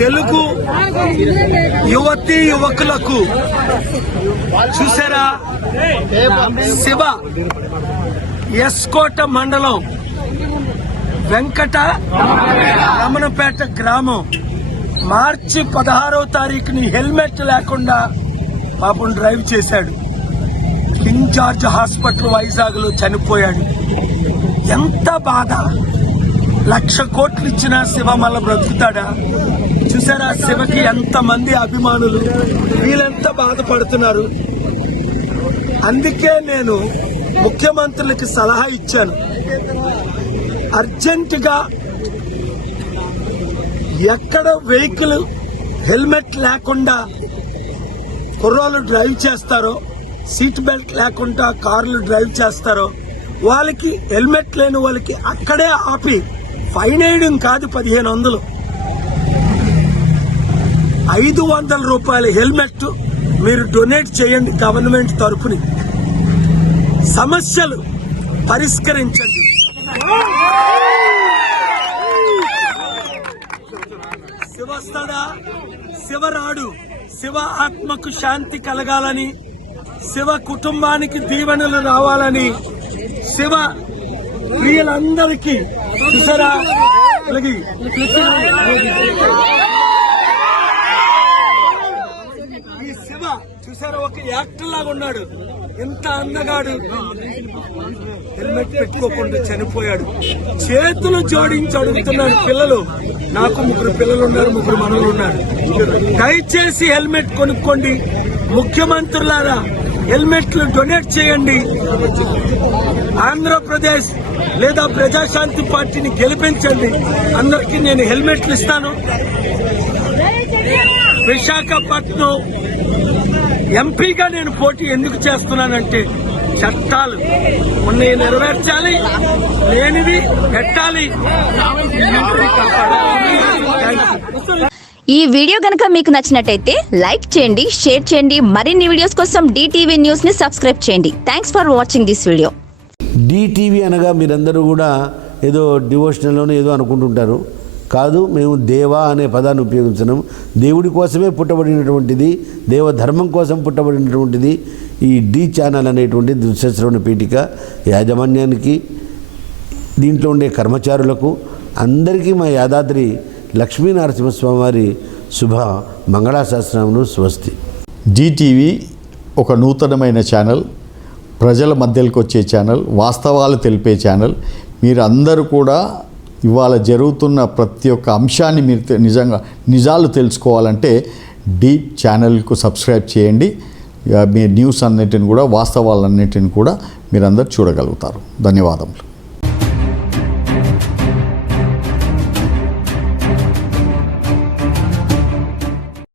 తెలుగు యువతి యువకులకు చూసారా? శివ ఎస్కోట మండలం వెంకట రమణపేట గ్రామం. మార్చి పదహారో తారీఖుని హెల్మెట్ లేకుండా పాపం డ్రైవ్ చేశాడు. కింగ్ జార్జ్ హాస్పిటల్ వైజాగ్లో చనిపోయాడు. ఎంత బాధ! లక్ష కోట్లు ఇచ్చిన శివ మళ్ళా బ్రతుకుతాడా? చూసారా శివకి ఎంత మంది అభిమానులు? వీళ్ళెంత బాధపడుతున్నారు? అందుకే నేను ముఖ్యమంత్రులకి సలహా ఇచ్చాను. అర్జెంట్గా ఎక్కడ వెహికల్ హెల్మెట్ లేకుండా కుర్రాలు డ్రైవ్ చేస్తారో సీట్ బెల్ట్ లేకుండా కార్లు డ్రైవ్ చేస్తారో వాళ్ళకి హెల్మెట్ లేని వాళ్ళకి అక్కడే ఆపి ఫైన్ వేయడం కాదు పదిహేను వందలు. ఐదు వందల రూపాయల హెల్మెట్ మీరు డొనేట్ చేయండి గవర్నమెంట్ తరఫుని సమస్యలు పరిష్కరించండి. శివ శివరాడు శివ ఆత్మకు శాంతి కలగాలని శివ కుటుంబానికి దీవెనలు రావాలని శివ ప్రియులందరికీ చూసారా? ఈ శివ చూసారా? ఒక యాక్టర్ లాగా ఉన్నాడు. ఎంత అందగాడు. హెల్మెట్ పెట్టుకోకుండా చనిపోయాడు. చేతులు జోడించి అడుగుతున్నారు పిల్లలు. నాకు ముగ్గురు పిల్లలు ఉన్నారు ముగ్గురు మనలు ఉన్నారు. దయచేసి హెల్మెట్ కొనుక్కోండి. ముఖ్యమంత్రులారా హెల్మెట్లు డొనేట్ చేయండి. ఆంధ్రప్రదేశ్ లేదా ప్రజాశాంతి పార్టీని గెలిపించండి. అందరికీ నేను హెల్మెట్లు ఇస్తాను. విశాఖపట్నం ఎంపీగా నేను పోటీ ఎందుకు చేస్తున్నానంటే చట్టాలు ఉన్నాయి నెరవేర్చాలి లేనివి పెట్టాలి. ఈ వీడియో గనక మీకు నచ్చినట్టయితే లైక్ చేయండి షేర్ చేయండి మరిన్ని వీడియోస్ కోసం డిటీవీ న్యూస్ని సబ్స్క్రైబ్ చేయండి. Thanks for watching this video DTV అనగా మీరందరూ కూడా ఏదో డివోషనల్లోనే ఏదో అనుకుంటుంటారు. కాదు మేము దేవా అనే పదాన్ని ఉపయోగించడం దేవుడి కోసమే పుట్టబడినటువంటిది దేవ ధర్మం కోసం పుట్టబడినటువంటిది ఈ డి ఛానల్ అనేటువంటి దుశ్శశ్రవణ పీఠిక. యాజమాన్యానికి దీంట్లో ఉండే కర్మచారులకు అందరికీ మా యాదాద్రి లక్ష్మీనరసింహస్వామి వారి శుభ మంగళాశాస్త్రమును స్వస్తి. జీటీవీ ఒక నూతనమైన ఛానల్ ప్రజల మధ్యలోకి వచ్చే ఛానల్ వాస్తవాలు తెలిపే ఛానల్. మీరు అందరూ కూడా ఇవాళ జరుగుతున్న ప్రతి ఒక్క అంశాన్ని మీరు నిజంగా నిజాలు తెలుసుకోవాలంటే డీ ఛానల్కు సబ్స్క్రైబ్ చేయండి. మీ న్యూస్ అన్నిటిని కూడా వాస్తవాలన్నిటిని కూడా మీరందరూ చూడగలుగుతారు. ధన్యవాదములు.